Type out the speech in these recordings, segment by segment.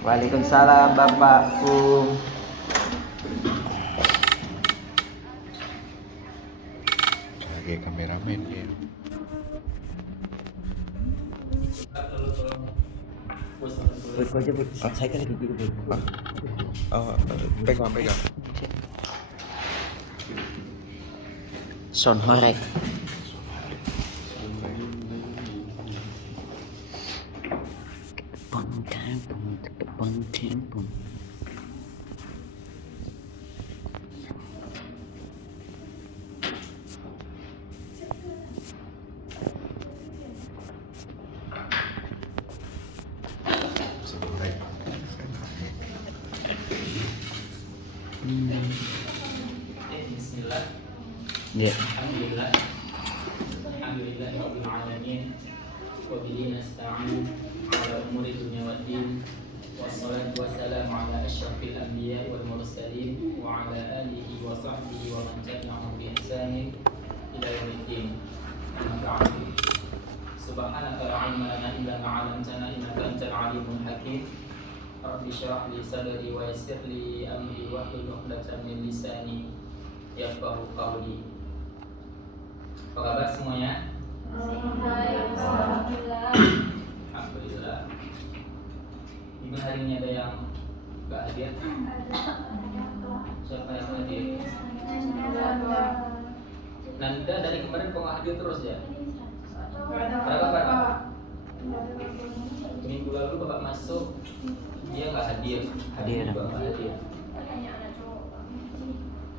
Waalaikumsalam Bapakku. Sebagai kameramen ya. Kau aja Bud. Saya kan lagi dulu Bud. Pegang. Sound horek. Bismillah. Ya. Alhamdulillah. Alhamdulillahirabbil alamin. Wa bihi nasta'in ala umuri dunya waddin. Wassalatu wassalamu ala asyrafil anbiya'i wal mursalin wa ala alihi wa sahbihi wa man tabi'ahum bi ihsanin ila yaumiddin. Amma ba'du. Subhanaka la ilma lana illa ma 'allamtana innaka antal alimul hakim. Rabbi shrah li sadri wa yassir li amri wahlul 'uqdatam min lisani yafqahu qawli. Apa kabar semuanya? Alhamdulillah. Gimana hari ini, ada yang nggak hadir? Siapa yang hadir? Nanda dari kemarin kok nggak hadir terus ya? Ada kabar Pak? Minggu lalu Bapak masuk, dia nggak hadir. Hadir. Juga nggak hadir.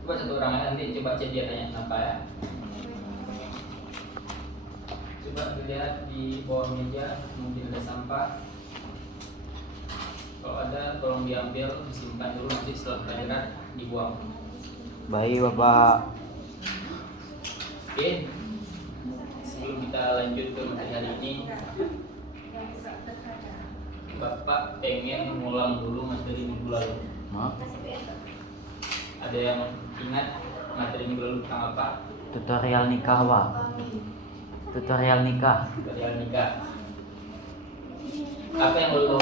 Coba satu orang nanti coba cek dia tanya kenapa ya. Coba dilihat di bawah meja, mungkin ada sampah. Kalau ada tolong diambil, disimpan dulu, nanti setelah pelajaran dibuang. Baik Bapak. Oke. Sebelum kita lanjut ke materi hari ini, Bapak pengen mengulang dulu materi minggu lalu. Ada yang ingat materi minggu lalu tentang apa? Tutorial nikah Pak. Tutorial nikah. Tutorial nikah. Apa yang lo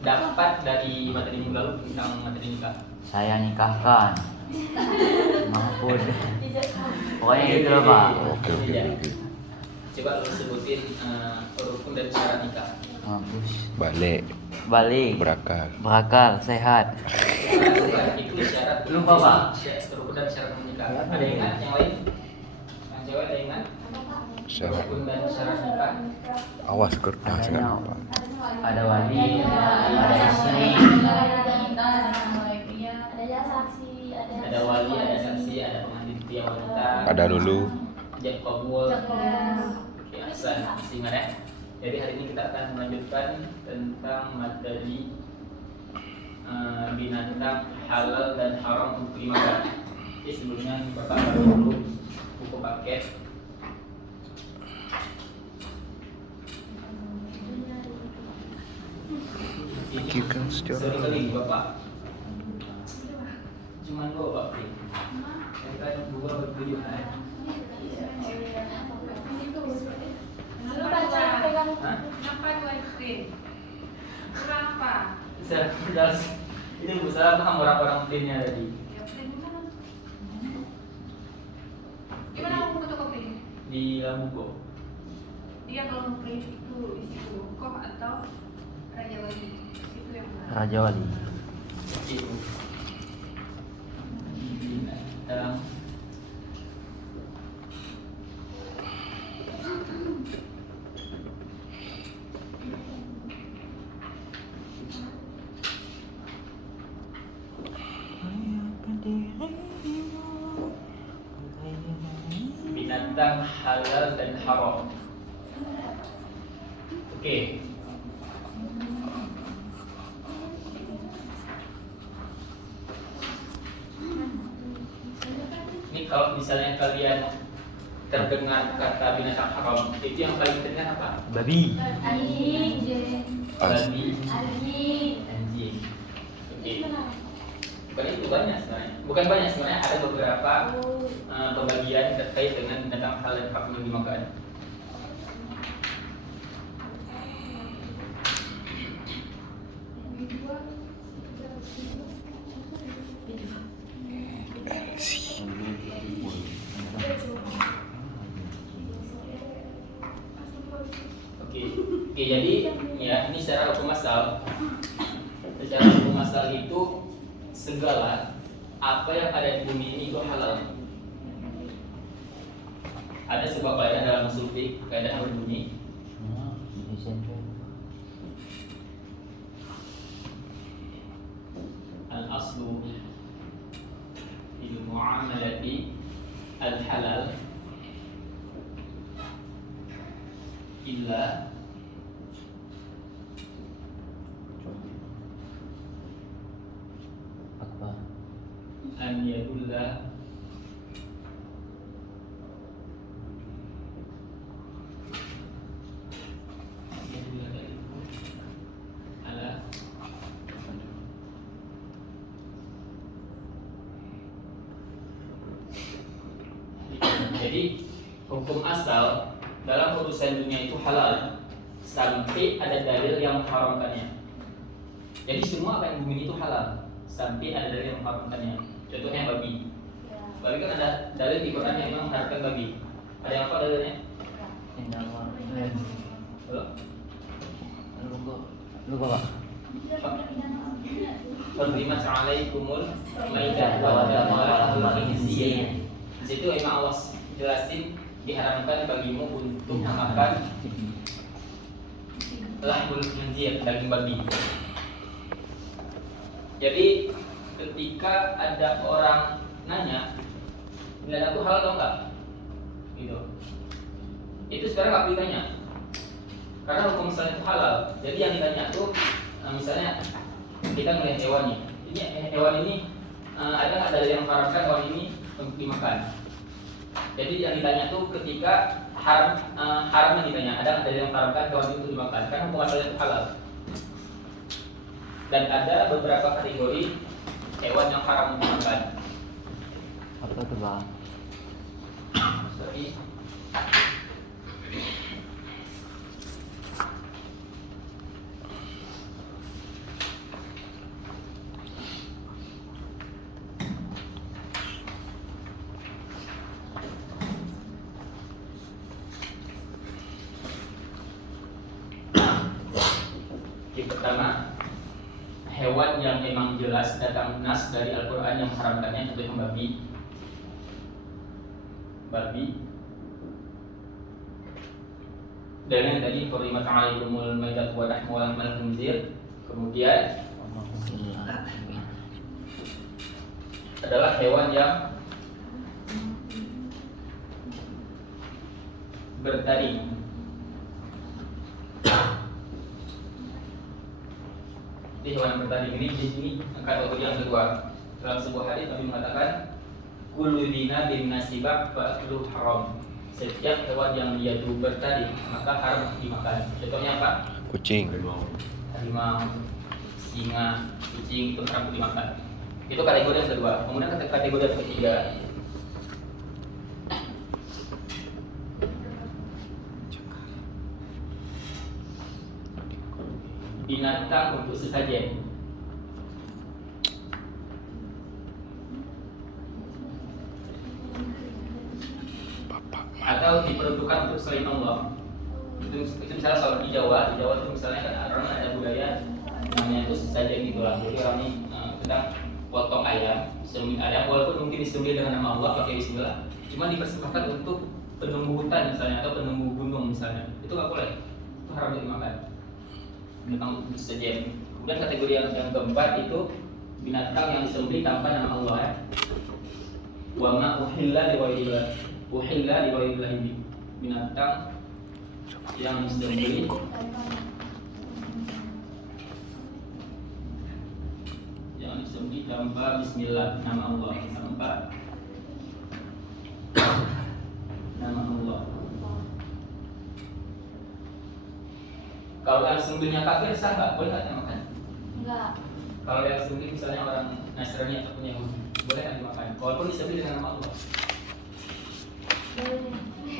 dapat dari materi minggu lalu tentang materi nikah? Saya nikahkan. Mahfud. Pokoknya gitu loh Pak. Oke. Coba lo sebutin rukun dan syarat nikah. Mampus. Balik. Berakal, sehat. Itu syarat. Lupa Pak. Rukun dan syarat menikah. Ada yang ingat yang lain? Yang cewek ada yang ingat? Syarat. Rukun dan syarat nikah. Awas kertas Adanya, apa? ada wali, ada istri, Ada wali, ada saksi, ada pengantin pria wanita. Ada dulu. Ijab kabul. Oke, ahsan. Ingat ya. Jadi hari ini kita akan melanjutkan tentang materi binatang halal dan haram untuk dimakan. Jadi sebelumnya Bapak baca dulu buku paket. Kita Sorry Bapak. Cuman gua Bapak. Kita gua berdua ya. Kenapa dua screen? Kenapa? Jelas. Ini Bu Salah paham orang-orang printnya tadi. Ya print mana? Gimana mau fotokopi? Di Lamugo. Dia kalau print itu isi kok atau Raja Wali? Itu yang mana? Raja Wali. Itu. Dalam binatang halal dan haram. Oke. Ini kalau misalnya kalian terdengar kata binatang haram, itu yang paling terdengar apa? Babi. Babi, anjing. Oke. Bukan itu banyak sebenarnya. Bukan banyak sebenarnya, ada beberapa pembagian terkait dengan binatang halal dan haram yang dimakan. Oke, jadi ya ini secara hukum asal. Secara hukum asal itu segala apa yang ada di bumi ini itu halal. Ada sebuah kaidah dalam usul fiqh, kaidah yang berbunyi al-aslu fil muamalati al-halal illa an yadulla ala jadi hukum asal dalam urusan dunia itu halal sampai ada dalil yang mengharamkannya. Jadi semua apa yang bumi itu halal sampai ada dalil yang mengharamkannya. Contohnya babi. Babi kan ada dalil di Quran yang memang mengharamkan babi. Ada yang apa dalilnya? Lupa Pak. Hurrimat 'alaikumul maidah wa damu khinzir. Di situ Imam Allah jelasin diharamkan bagimu untuk memakan lahmul khinzir, daging babi. Jadi ketika ada orang nanya, nilai itu halal atau enggak? Gitu. Itu sekarang nggak boleh tanya, karena hukum misalnya itu halal. Jadi yang ditanya tuh, misalnya kita melihat hewan nih, ini hewan ini ada nggak dalil yang mengharamkan hewan ini untuk dimakan? Jadi yang ditanya tuh ketika haram yang ditanya, ada nggak dalil yang mengharamkan hewan itu untuk dimakan? Karena hukum asalnya itu halal. Dan ada beberapa kategori hewan yang haram untuk dimakan. Apa itu Pak? Sorry. Yang pertama, hewan yang memang jelas datang nas dari Al-Quran yang mengharamkannya, contohnya babi. Dan yang tadi hurrimat 'alaikumul maidah wa lahmul khinzir. Kemudian adalah hewan yang bertaring. Jadi hewan yang bertaring ini di sini kategori yang kedua. Dalam sebuah hadis Nabi mengatakan kullu dhinabin nasibah fa akluhu haram. Setiap hewan yang dia itu bertaring maka haram untuk dimakan. Contohnya apa? Kucing. Harimau, singa, kucing itu haram untuk dimakan. Itu kategori yang kedua. Kemudian kategori yang ketiga, binatang untuk sesajen atau diperuntukkan untuk selain Allah. Itu misalnya kalau di Jawa itu misalnya kan orang ada budaya namanya itu sesajen gitu lah. Jadi orang ini sedang potong ayam, sembelih ayam, walaupun mungkin disembelih dengan nama Allah pakai bismillah, cuma dipersembahkan untuk penunggu hutan misalnya atau penunggu gunung misalnya, itu nggak boleh, itu haram dimakan. Binatang untuk sesajen. Kemudian kategori yang keempat itu binatang yang disembelih tanpa nama Allah ya. Wa ma uhilla li ghairillah ini binatang yang disembelih tanpa bismillah, nama Allah, tanpa nama Allah. Kalau yang sembelihnya kafir sah nggak? Boleh nggak dimakan? Enggak. Kalau yang sembelih misalnya orang Nasrani ataupun Yahudi, boleh nggak dimakan? Walaupun disembelih dengan nama Allah.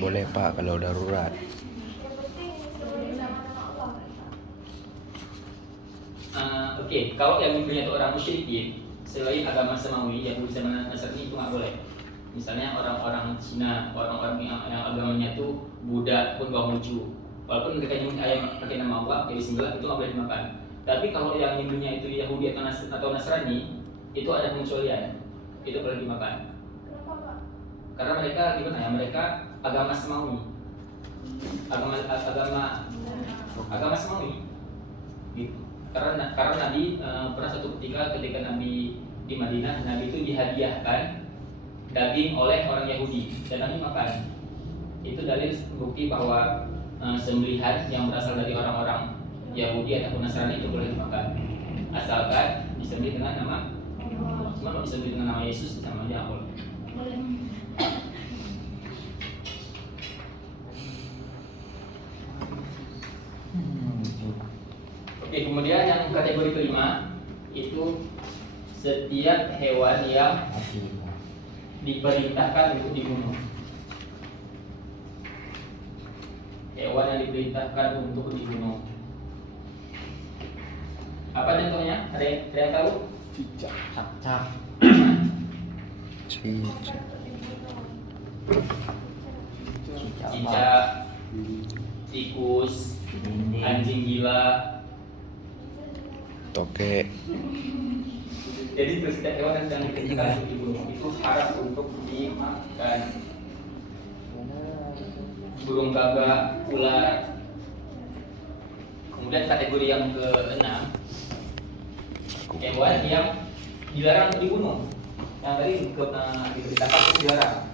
Boleh Pak kalau darurat. Yang penting sebelum nama Allah. Oke, kalau yang nyembelihnya itu orang musyrikin selain agama samawi, Yahudi sama Nasrani itu nggak boleh. Misalnya orang-orang Cina, orang-orang yang agamanya itu Buddha pun Konghucu, walaupun mereka nyembelih ayam pakai nama Allah, jadi disembelih itu nggak boleh dimakan. Tapi kalau yang nyembelihnya itu Yahudi atau Nasrani, itu ada pengecualian, itu boleh dimakan. Kenapa Pak? Karena mereka gimana ya? Mereka agama samawi, agama samawi, gitu. Karena Nabi pernah satu ketika Nabi di Madinah, Nabi itu dihadiahkan daging oleh orang Yahudi dan Nabi makan. Itu dalil bukti bahwa sembelihan yang berasal dari orang-orang Yahudi ataupun Nasrani itu boleh dimakan, asalkan disembelih dengan nama. Cuma kalau disembelih dengan nama Yesus sama aja boleh. Oke, kemudian yang kategori kelima itu setiap hewan yang diperintahkan untuk dibunuh. Hewan yang diperintahkan untuk dibunuh. Apa contohnya? Ada yang tahu? Cicak. Cicak. Cicak, tikus, anjing gila. Tokek. Jadi itu setiap hewan yang diperintahkan untuk dibunuh itu haram untuk dimakan. Burung gagak, ular. Kemudian kategori yang ke-6, hewan yang dilarang untuk dibunuh. Yang tadi diberitakan itu dilarang.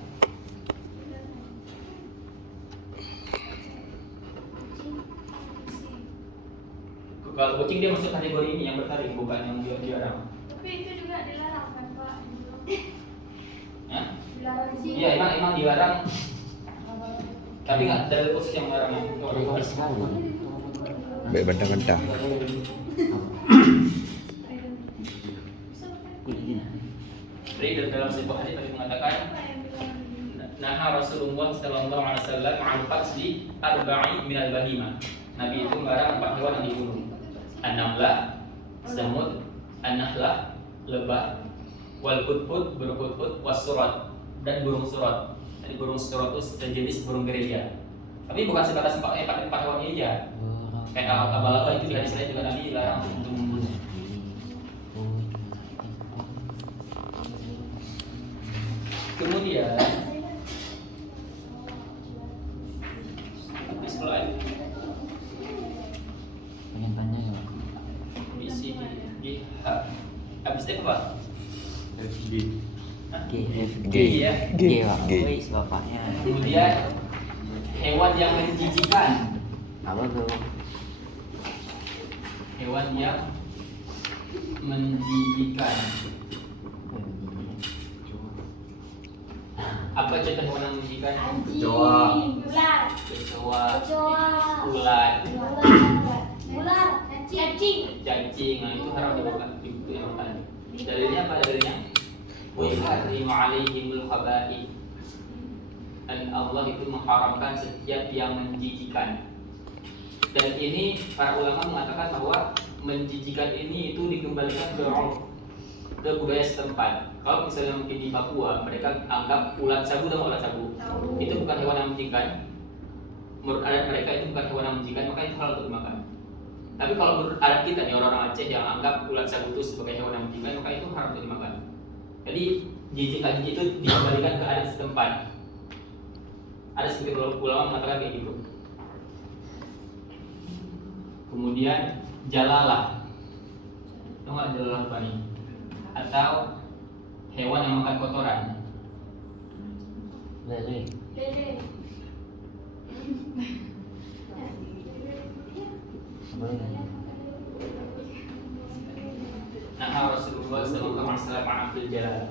Kalau kucing dia masuk kategori ini yang bertaring, bukan yang dilarang. Tapi itu juga dilarang kan Pak? Ya? Dilarang sih. Iya, emang dilarang. Tapi nggak dari khusus yang melarang. Baik bentang-bentang. Jadi dalam sebuah hadis tadi mengatakan, nah Rasulullah Sallallahu Alaihi Wasallam al-Fats di arba'i minal bahima. Nabi itu melarang 4 hewan yang dibunuh. An-namlah, semut, an-nahlah, lebah, wal putput, burung putput, was-surat, dan burung surat. Jadi burung surat itu sejenis burung gereja. Tapi bukan sebatas 4 hewan ini aja. Kayak abal-abal itu di hadis lain juga Nabi dilarang untuk membunuh. Kemudian Bismillah. Pengen ya. Di sini di habis itu apa? G ya. Pak. G. Wis bapaknya. Kemudian hewan yang menjijikan. Apa tuh? Hewan yang menjijikan. Apa contoh hewan yang menjijikan? Anjing, Kecoa. ular, Ular, ular, cacing. cacing. Nah itu haram dimakan. Itu yang tadi. Dalilnya apa dalilnya? Wa yuharrimu 'alaihimul khaba'ith. Dan Allah itu mengharamkan setiap yang menjijikan. Dan ini para ulama mengatakan bahwa menjijikan ini itu dikembalikan ke budaya setempat. Kalau misalnya mungkin di Papua mereka anggap ulat sagu atau ulat sagu itu bukan hewan yang menjijikan. Menurut adat mereka itu bukan hewan yang menjijikan, maka itu halal untuk dimakan. Tapi kalau menurut adat kita nih orang-orang Aceh yang anggap ulat sagu itu sebagai hewan yang menjijikan, maka itu haram untuk dimakan. Jadi jijikan itu dikembalikan ke adat setempat. Ada sebagian ulama mengatakan kayak gitu. Kemudian jalalah, tahu nggak jalalah apa nih? Atau hewan yang makan kotoran. Lele. Lele. Nah Rasulullah Sallallahu Alaihi Wasallam ambil jalalah.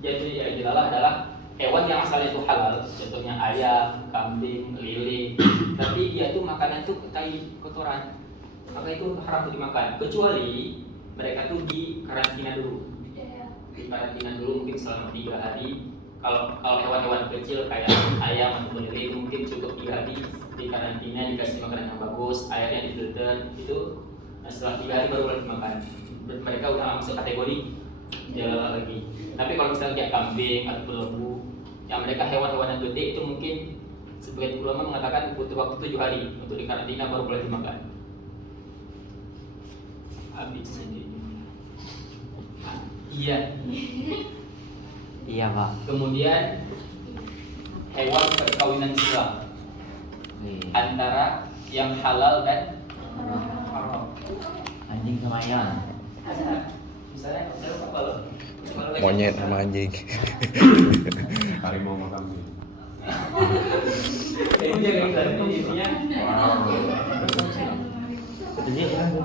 Jadi ya jalalah adalah hewan yang asalnya itu halal, contohnya ayam, kambing, lele. Tapi dia tuh makanan tuh tai kotoran, maka itu haram untuk dimakan. Kecuali mereka tuh di karantina dulu. Di karantina dulu mungkin selama 3 hari. Kalau hewan-hewan kecil kayak ayam atau lele itu mungkin cukup 3 hari di karantina, dikasih makanan yang bagus, airnya difilter, itu Nah, setelah 3 hari baru boleh dimakan. Mereka udah masuk kategori halal lagi. Tapi kalau misalnya kayak kambing atau lembu, yang mereka hewan-hewan yang gede itu mungkin sebagian ulama mengatakan butuh waktu 7 hari untuk dikarantina baru boleh dimakan. Habis ini. Iya. Iya pak. Kemudian hewan perkawinan silang antara yang halal dan haram. Anjing sama ayam. Misalnya apa lo? Monyet sama anjing. Harimau sama kambing. Itu jangan gitu intinya. Jadi ya tadi.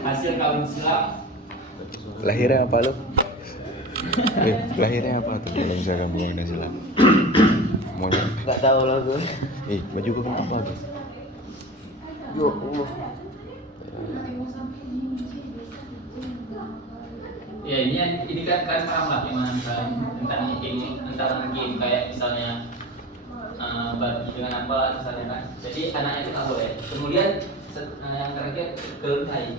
Hasil kawin silang Lahirnya apa lu? Lahirnya apa tuh kalau misalkan bukan silang? Monyet. Gak tahu lah gue. Baju gua kan bagus. Yo Allah. ya ini kan haram lah yang mana tentang game kayak misalnya babi dengan apa misalnya kan. Jadi anaknya itu nggak boleh. Kemudian yang terakhir keledai.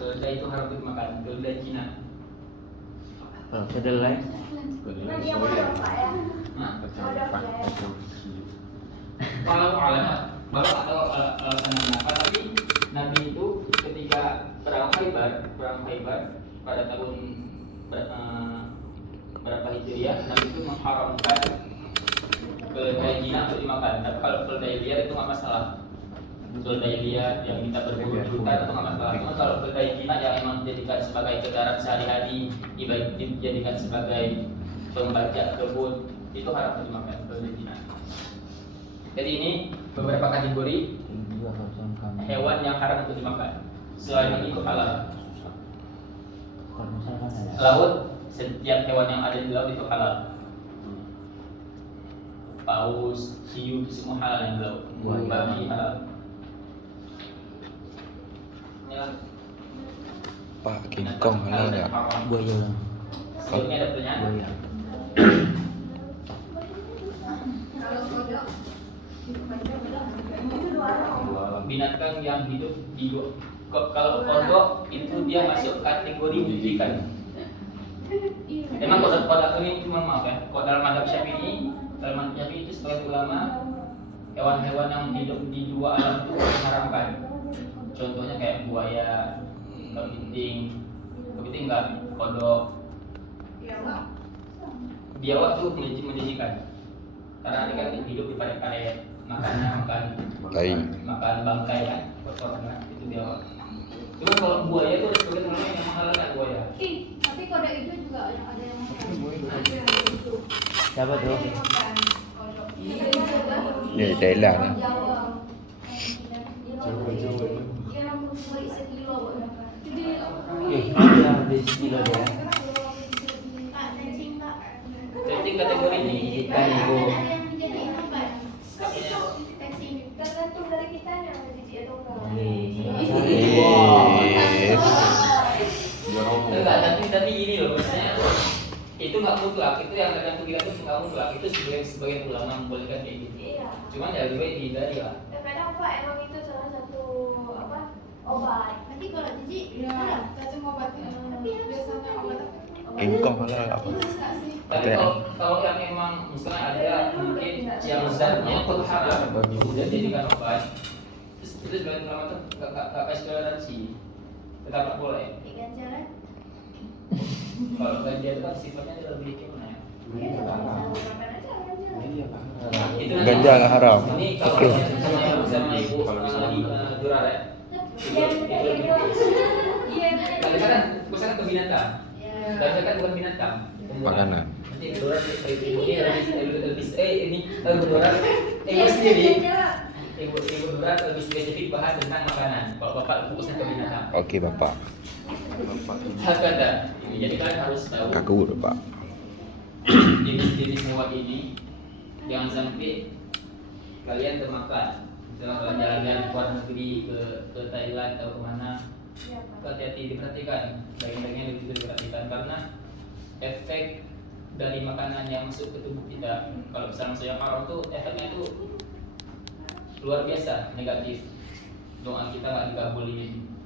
Keledai itu harus dimakan. Keledai Cina. Kalau kedelai. Kalau alasan kenapa, tapi Nabi itu ketika perang Khaybar pada tahun berapa Hijriah, Nabi itu mengharamkan keledai jinak untuk dimakan. Tapi kalau keledai liar itu nggak masalah. Keledai liar yang kita berburu di hutan itu nggak masalah. Cuma kalau keledai jinak yang memang dijadikan sebagai kendaraan sehari-hari, dijadikan sebagai pembajak kebun, itu haram untuk dimakan keledai jinak. Jadi ini beberapa kategori hewan yang haram untuk dimakan. Selain itu halal. Kalau misalkan ada. Laut, setiap hewan yang ada di laut itu halal. Paus, hiu, itu semua halal yang di laut. Babi halal. Pak, King Kong halal nggak? Buaya lah. Sebelumnya ada pertanyaan? Buaya. Kalau kodok Binatang yang hidup di kalau kodok itu dia masuk kategori ikan. Emang kodok ini cuma maaf ya. Kalau dalam mazhab Syafi'i, itu sebagian ulama hewan-hewan yang hidup di dua alam itu diharamkan. Contohnya kayak buaya, kepiting enggak, kodok. Biawak tuh menjijikan. Karena dia kan hidup di parit-parit, makan makan bangkai kan, kotor kan, itu biawak. Cuma kalau buaya itu sebagian ulama yang mahal kan buaya. tapi kodok itu juga ada yang makan. Siapa tuh? Ya, Thailand. Ada di kilo dia. Cacing kategori ini Ikan ibu. Tergantung dari kita yang jijik atau enggak. enggak, tapi gini loh, maksudnya itu nggak mutlak, itu yang tergantung kita tuh nggak mutlak, itu sebagian ulama membolehkan kayak gitu. Iya. Cuman ya lebih baik dihindari lah. Kadang Pak emang itu salah satu obat. Nanti kalau jijik Ya, cacing obatnya. Biasanya obat apa? King Kong halal apa? Tapi kalau yang memang misalnya ada mungkin yang zatnya itu haram, kemudian dijadikan obat, terus itu sebagian ulama tuh nggak kasih toleransi, tetap nggak boleh. ikan jalan. Kalau ganja itu kan sifatnya dia lebih gimana ya? Itu nanti- Ganja nggak haram. Ini kalau sama ibu lagi juara ya. Kalau kan misalkan ke binatang, ganja kan bukan binatang. Makanan. Nanti juara ibu ini ini juara ibu sendiri. Ibu juara lebih spesifik bahas tentang makanan. Kalau bapak fokusnya ke binatang. Oke, Bapak. Hakada. Jadi kalian harus tahu Kakak Bapak. jenis-jenis hewan ini jangan sampai kalian termakan. Misalnya kalian jalan-jalan ke luar negeri ke Thailand atau kemana, hati-hati diperhatikan, daging-dagingnya begitu diperhatikan karena efek dari makanan yang masuk ke tubuh kita. Kalau misalnya masuk yang haram tuh efeknya itu luar biasa negatif. doa kita nggak dikabulin.